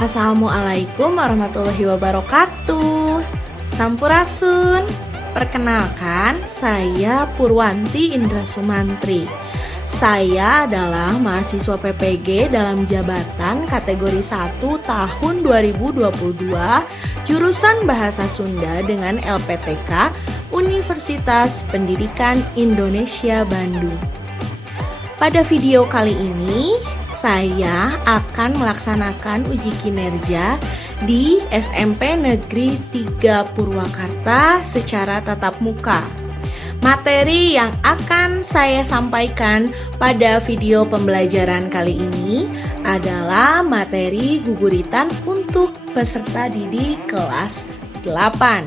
Assalamualaikum warahmatullahi wabarakatuh. Sampurasun. Perkenalkan, saya Purwanti Indra Sumantri. Saya adalah mahasiswa PPG dalam jabatan kategori 1 tahun 2022 jurusan Bahasa Sunda dengan LPTK Universitas Pendidikan Indonesia Bandung. Pada video kali ini, saya akan melaksanakan uji kinerja di SMP Negeri 3 Purwakarta secara tatap muka. Materi yang akan saya sampaikan pada video pembelajaran kali ini adalah materi guguritan untuk peserta didik kelas 8.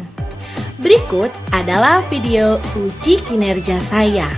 Berikut adalah video uji kinerja saya.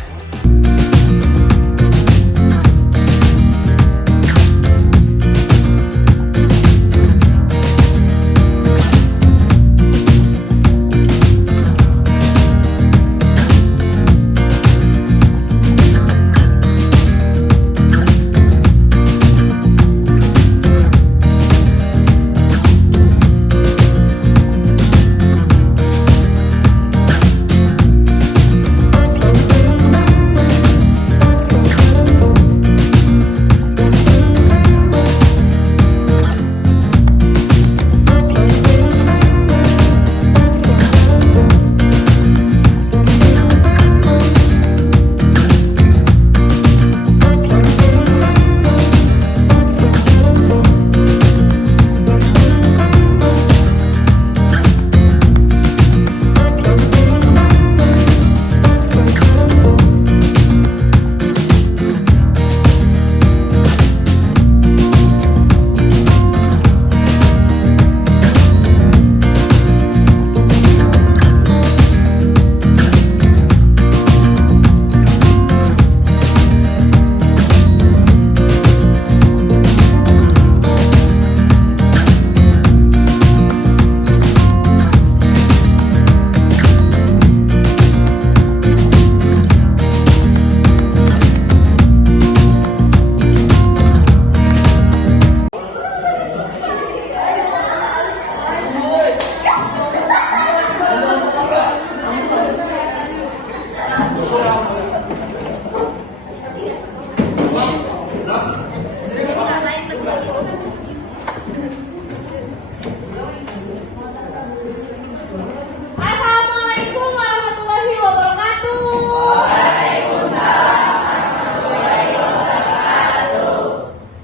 Assalamualaikum warahmatullahi wabarakatuh.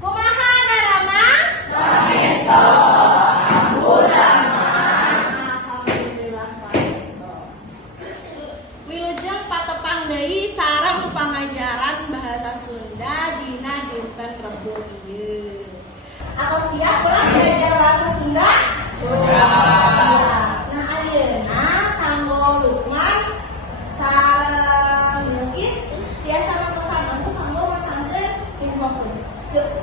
Kumaha Rama? Alhamdulillah paesto. Wilujeng patepang deui sareng pangajaran bahasa Sunda dina dinten Rebo ieu. Apa siap ulah belajar bahasa Sunda? Nah, ayeuna kanggo Lukman sareng Bilqis biasa pesan aku kanggo masangkeun tim fokus. Terus.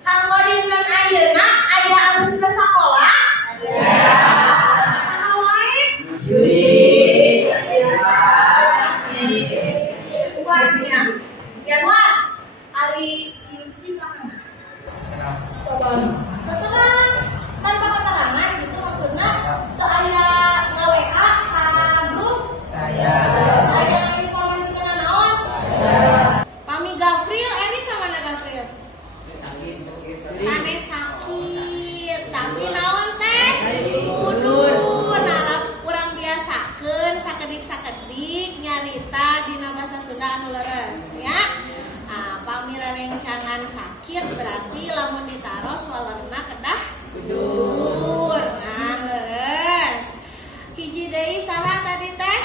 Kanggo dinten ayeuna aya anu ke sakola? Saha wae? Uangnya. Januar, ari sius-sius mana? Keterangan, tanpa keterangan gitu maksudnya teu aya ngaWA ka grup? Aya informasi kana naon? Pami Gafril, ka mana Gafril? Sanes sakit, tapi naon teh? Udur. Nah, kurang biasakeun sakedik-sakedik nyarita dina basa Sunda anu leres ya. Pami lelencangan sakit berarti lamun ditaros walerna kedah udur. Nah, leres. Hiji deui saha tadi teh?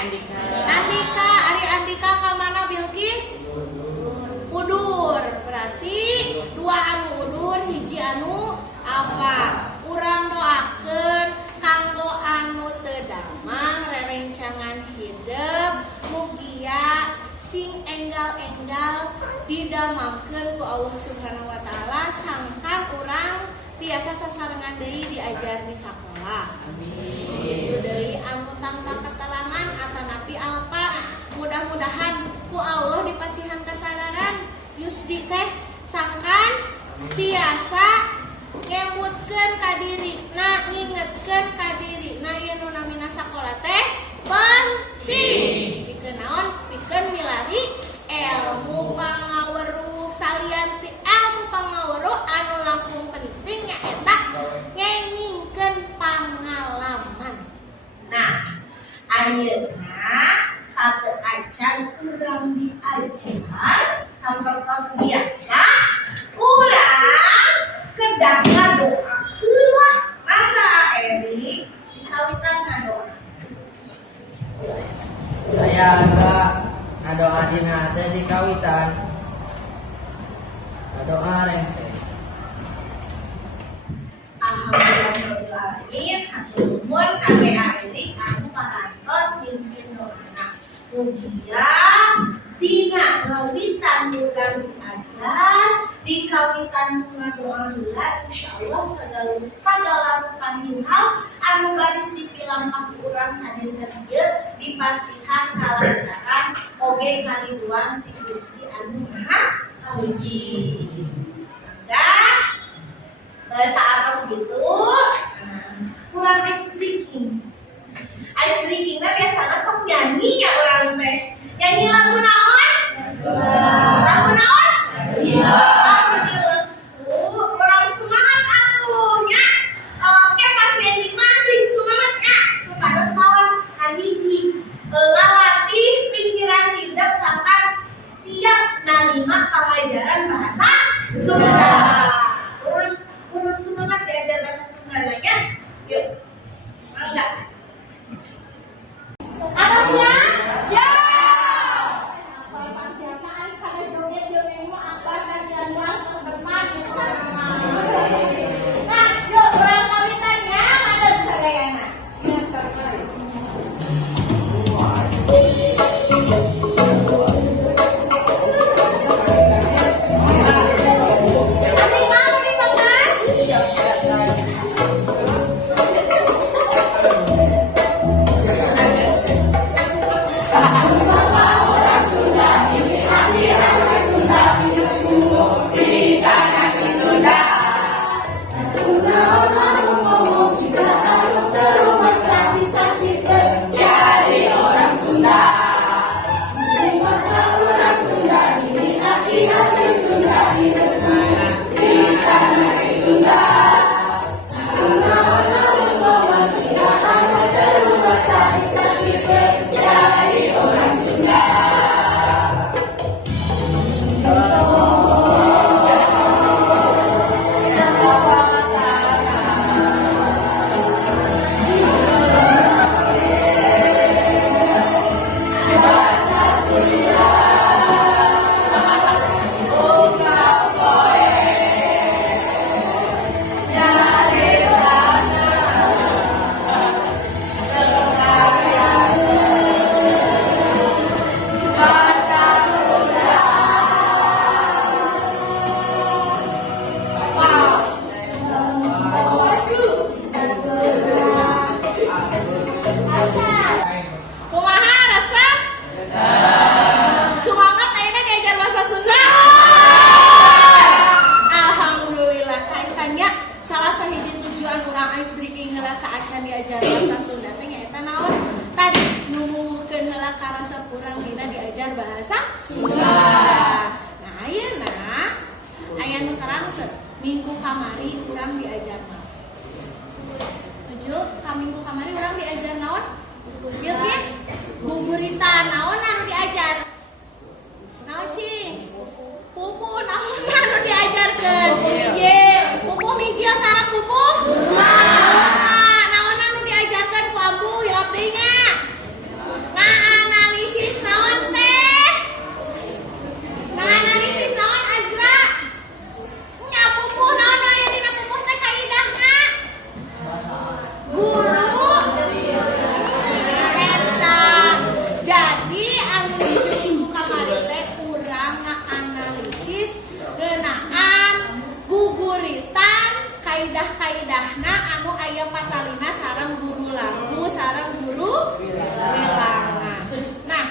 Andika. Ari Andika ka mana Bilqis? Udur. Berarti dua anu udur, hiji anu apa? Urang doakeun sing enggal-enggal didamangkeun ku Allah Subhanahu wa taala sangkan urang tiasa sasarengan deui diajar di sakola. Amin. Deui anu tanpa keterangan atanapi apa mudah-mudahan ku Allah dipasihan kesadaran Yusdi teh sangkan tiasa ngemutkeun ka diri na ngingetkeun ka diri na ieu nu namina sakola teh penting pikeun naon pikeun milari ilmu pangaweruh salian ti ilmu pangaweruh anu langkung penting nyaeta ngengingkeun pangalaman. Nah ayeuna satu acan urang diajar sapertos biasa urang kedah ngadoa heula mangga Eri dikawitan ngadoa. Saya enggak ngadoa dina teh dikawitan. Ngadoa rengse. Alhamdulillahirobbilalamin hatur nuhun kangge Eri anu parantos mimpin doana. Mugia dina ngawitan urang diajar dikawitan ngadoa heula insyaallah sagala rupaning hal anu garis dipilampah ku urang sadinten ieu dipasihan kalancaran oge kariduan ti Gusti anu Maha Suci. Mangga saatos gitu kurang ice breaking. Ice breaking na biasana sok nyanyi ya urang teh. Nyanyi lagu naon? Lagu naon? Lagu dilesu. Urang semangat atuh nya. Oke pas nyanyi masing semangat nya. Supados naon? Kahiji ngalatih pikiran hidup sampai siap narima pengajaran bahasa Sunda. Urang semangat diajar bahasa Sunda ya. Yuk. Mangga. Atasnya? Ya. Perpanjangan kada joget dongeng mah apa dan jalan terdepan. Nah, yuk urang kawitannya ada bisa gayana. Bahasa Sunda. Nah, ayeuna aya nu terangkeun minggu kamari urang diajar naon. Tujuh ka minggu kamari urang diajar naon? Bilkis gugurita naon anu diajar? Naon cing? Pupu naon anu diajarkeun? Pupu mijil sareng pupu? Naon anu diajarkeun ku Abu hilap deui nya? Analisis naon teh? Analisis naon Azra? Nya pupuh naon aya dina pupuh teh kaidah-kaidahna anu aya patalina sareng guru lagu sareng guru bilangan. Nah,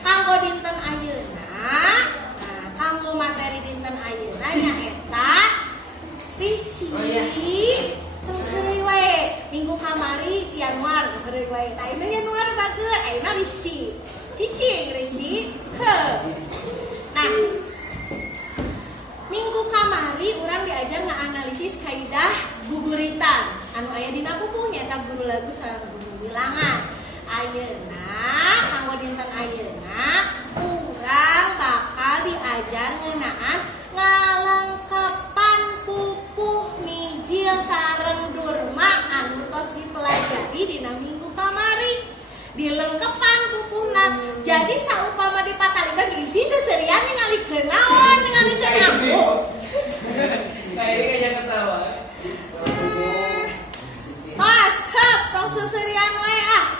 kanggo dinten ayeuna, kanggo materi dinten ayeuna nyaeta risi. Heureuy wae minggu kamari si Januar heureuy wae. Tah ieu Januar bageut ayeuna risi. Cicing risi. Nah, minggu kamari urang diajar nganalisis kaidah guguritan anu aya dina buku nyaeta guru lagu sareng guru bilangan. Ayeuna kanggo dinten ayeuna urang bakal diajar ngeunaan ngalengkepan pupuh mijil sareng durma anu tos dipelajari dina minggu kamari. Dilengkepan pupuhna. Jadi saupama dipatalikeun isi seserian ningalikeun naon, ningalikeun aku. Kayak jangan ketawa. Pas, heup, tong seserian wae ah.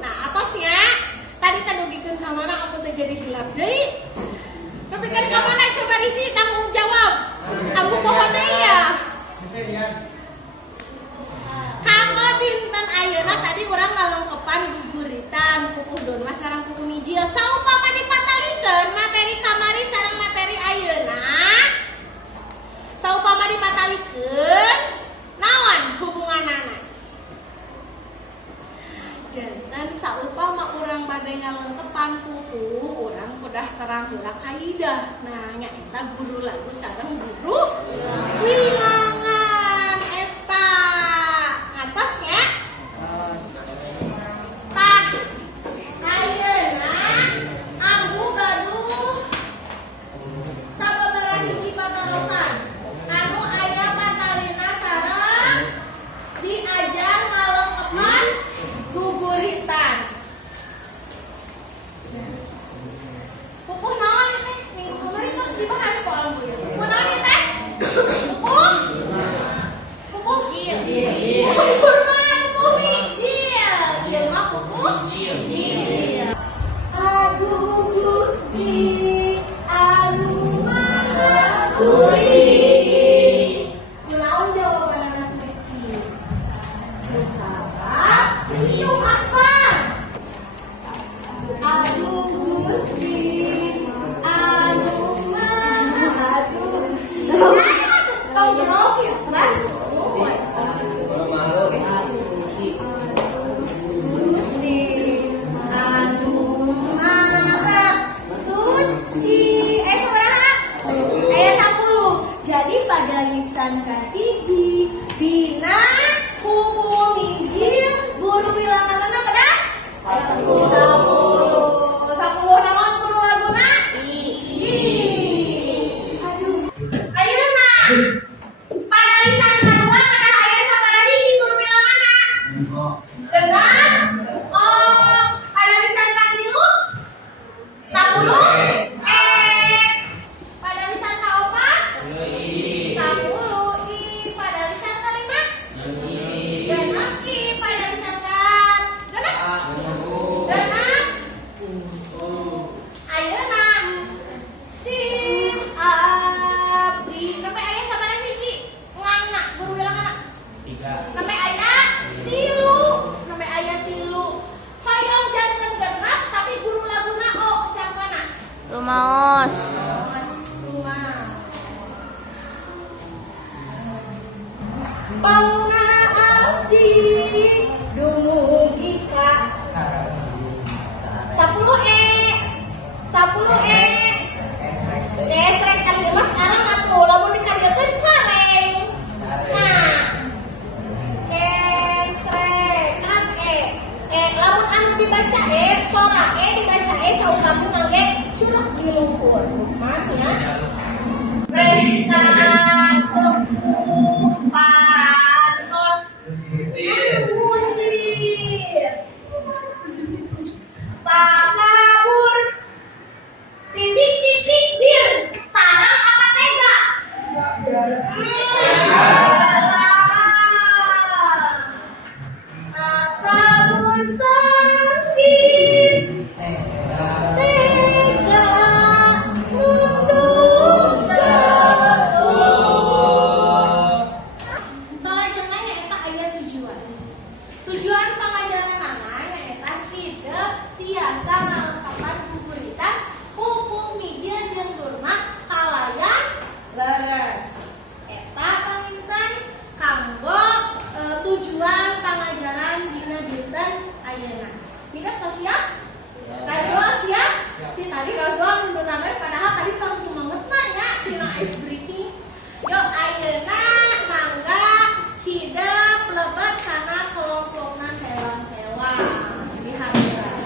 Nah, atosnya tadi tadugikeun ka mana aku teh jadi hilap deui. Tapi kan ka mana coba isi tanggung jawab. Aku pohon deui ya. Seserian. Kanggo dinten ayeuna tadi urang ngalengkepan guguritan pupuh dorma sareng pupuh mijil. Saupama dipatalikeun materi kamari sareng materi ayeuna. Saupama dipatalikeun naon hubunganana? Jantan saupama urang bade ngalengkepan pupuh, urang kudah terang heula kaidah. Nah, nyaeta guru lagu sareng guru bilangan eta. Ngatosnya tah ayeuna ambu gaduh sababaraha hiji patarosan anu aya patalina sareng diajar ngalengkepan guguritan. Pupuh naon teh? Minggu kemarin tos dibahas kok ambu ya. Pupuh naon teh? Pupuh? Pupuh ieu. Pupuh mah pupuh mijil. Ieu mah pupuh mijil. Aduh Gusti, anu maha suci. Kunaon jawaban anak suci? Musabab senyum akbar. Aduh Gusti, anu maha suci. Tong rok ya, kan? Gusti, anu maha suci. Sabaraha? Aya 10. Jadi pada lisan kahiji dina pupuh mijil guru bilanganna kedah 10. 10 naon guru laguna? Aduh. Ayeuna pada lisan kedua kedah aya sabaraha hiji guru bilanganna? Genep. Oh, pada lisan katilu 10. Pada lisan kaopat 10. Pada lisan kalima genep. Pada lisan genep. Genep. Ayeuna sim abdi sampai aya sabaraha hiji ngangna guru bilanganna? 3. Sampai aya 3. Sampai aya 3. Hoyong janten genep tapi guru laguna cak mana? Rumaos. Rumah. Pauna abdi dumugi ka 10 Gesrek kan bebas sekarang atuh lamun dikadieukeun sareng. Nah. Gesrek kan lamun anu dibaca sora dibaca saukamu ngangge curug di lumpur. Rumahnya Reka sepuh parantos musir takabur titik dir Tidak kau siap? Kajol siap? Di tadi Razwan menurut padahal tadi langsung banget nanya tina ice breaking. Yuk ayeuna mangga hidup lebet sana kelompokna sewang-sewang di hadiran.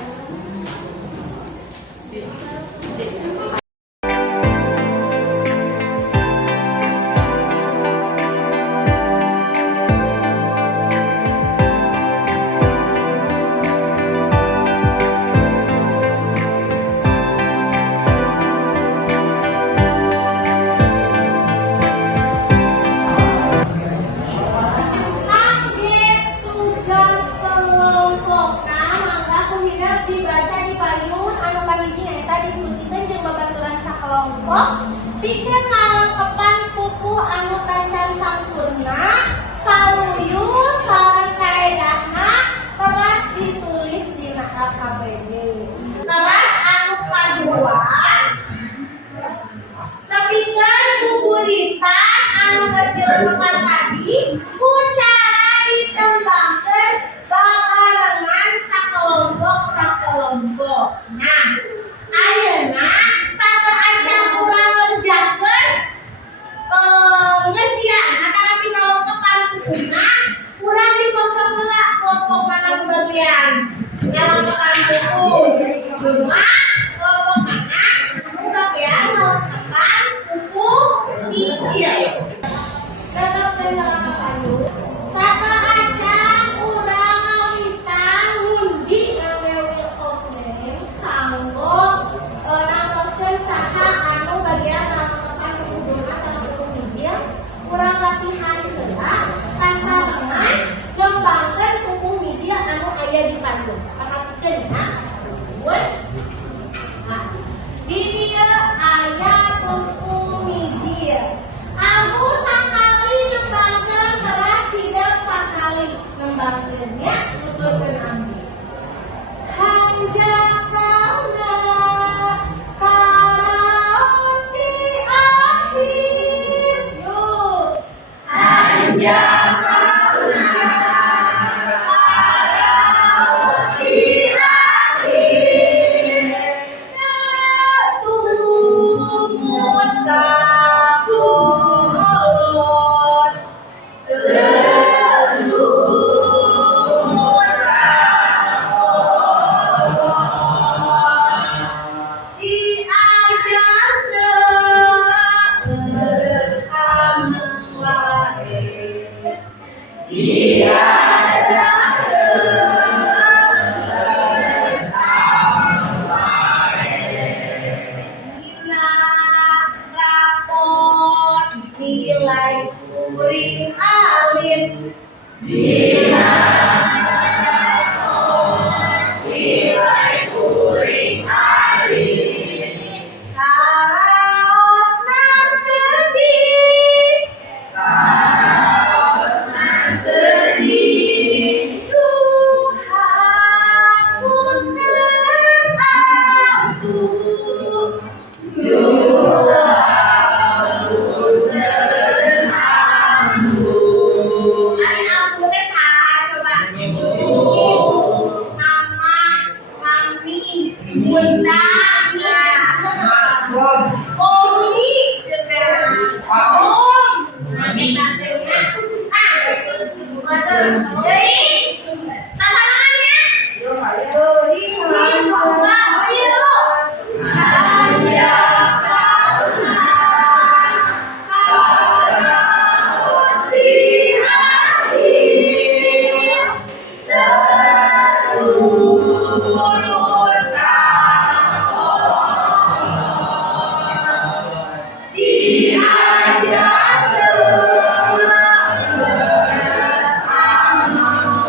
Tugas kelompokna mangga kuhideuk dibaca di payun anu kahiji nyaeta diskusikeun jeung babaturan sakelompok pikeun ngalengkepan buku anu tacan sampurna saluyu sareng kaedahna teras ditulis dina KKBD. Teras anu kadua nepikeun gugurita anu geus dilengkepan tadi ku cara ditembangkeun babarengan sakelompok. Nah, ayeuna sateur acan urang ngerjakeun ngesian antara pingalengkepan bukuna urang diponsor heula kelompok mana nu bagian ngalengkepan buku. Cuma kelompok mana nu bagian ngalengkepan buku hijil. Tetep dengan payun. Sateur acan urang ngawitan ngundi ngawewe of name kanggo nangtoskeun saha anu bagian ngalengkepan buku sama buku hijil. Urang latihan heula sasarengan ngembangkeun buku hijil anu aya di payun. Perhatikeun ya. Nah, di dieu aya buku hijil. Aku sakali ngembangkeun teras hideuk sakali ngembangkeunnya nuturkeun ambil. Hanjakauna karaos di akhir. Yuk. Hanjakauna karaos di akhir. Tumut kakulun. Nilai kuring alin karaosna sedih Tuhan punten aku Ari aku teh saha coba? Mama, mami, bunda, omi, cenah. Om, mami tantenya. Deui, tasanaannya. Deui, cinta, ieu. Hanjakauna karaos di akhir. Terurut kakolot diajarkeun bersama.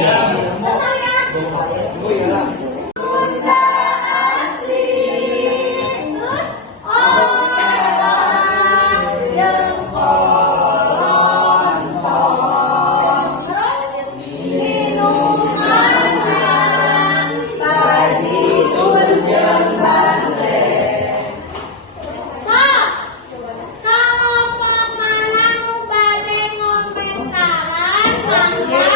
Besar ya. Sunda asli. Terus omelan jengkol lontong. Terus minumannya saji tunjang bande. Kalau pemalang bade ngomentaran mangga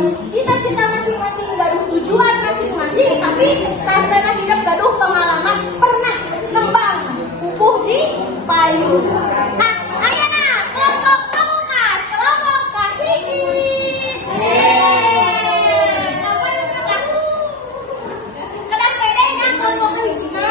gaduh cita-cita masing-masing, gaduh tujuan masing-masing, tapi sarana hidup gaduh pengalaman pernah nembang pupuh di payung. Nah, ayeuna kelompok pamungkas, kelompok kahiji. Kadang bedanya kelompok kahiji mah.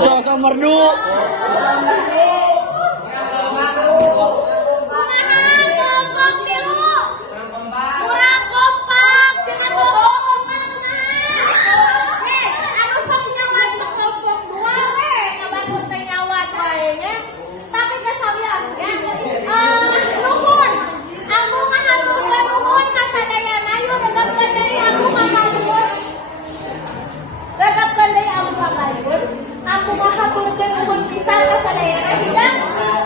So merdu. Kelompok tilu. Kurang kompak, cenah kelompok anu sok nyawat ke kelompok 2 we, ngabangun teh nyawat wae nya. Tapi kasawias ya. Nuhun. Aku ngahaturkeun nuhun ka sadayana yeuh regepkeun deui aku ngahaturkeun. Regepkeun deui aku ngahaturkeun. Aku ngahaturkeun nuhun pisan ka sadayana hideung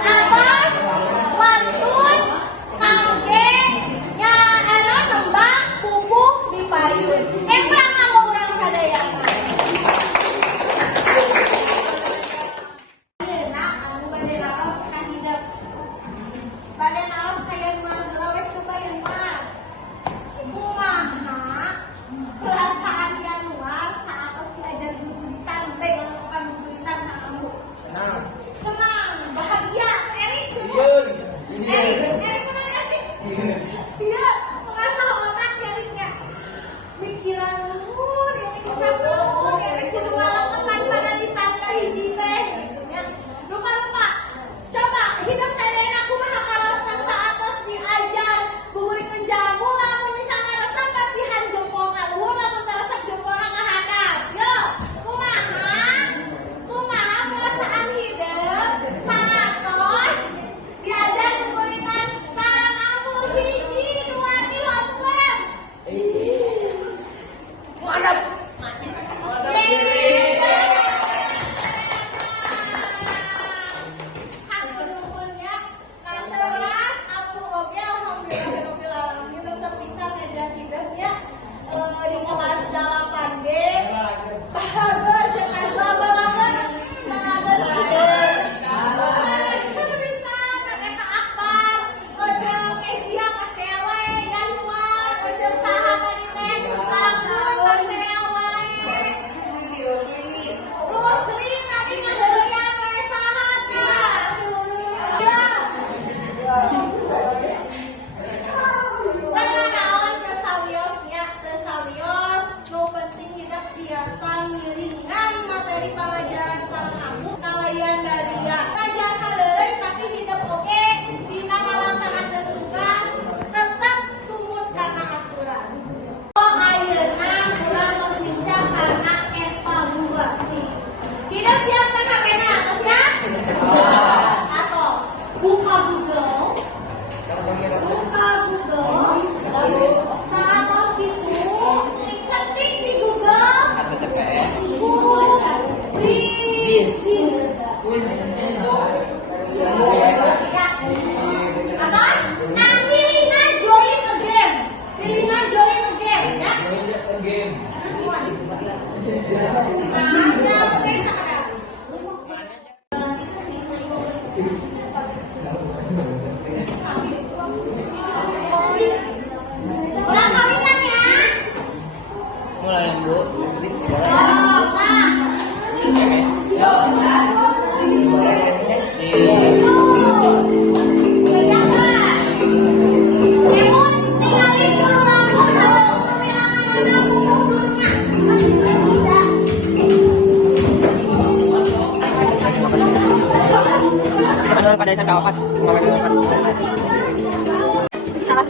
atos wantun kangge nya era nembang pupuh di payun. Emrang kamu urang sadayana. Ayeuna anu bade naros ka hideung. Bade naros ka yang mah gawe coba yang mah. Kumaha perasaan yang luar saat diajar guguritan teh melakukan guguritan sama kamu? Senang, bahagia, Erik semua. Erik mana Erik? Iya, merasa otak Eriknya. Pikiran luhur, Erik capek, Erik kudu ngalakepan pada disangka hiji teh gitu nya. Lupa. Coba hidup sadayana kumaha karaosan saatos diajar gugurikeun jamu lamun misalna resep pasihan jempol ka luhur, lamun resep jempol ka hadap. Yo, kumaha perasaan hidup saatos diajar guguritan sareng ampul hiji 2 3 4. Wadap. Aku nuhunnya kateras aku oge alhamdulillah resep pisan ngajar hideung ya di kelas 8D. Bahagia jeung asa banget. Biasa ngiringan materi pelajaran sareng kamu sekalian dari ya ngajar kadeureuy tapi hidup oge dina ngalaksanakeun tugas tetep tumut kana aturan. Ayeuna urang tos bincang kana evaluasi. Hidup siapkan HP-na atas ya? Atau buka Google. Saratos gitu ketik di Google. Atas, pilihna join again ya. Nah, oke sekarang. Ulang kawitan ya. Mulai Bu. pada SMK 4. Salah.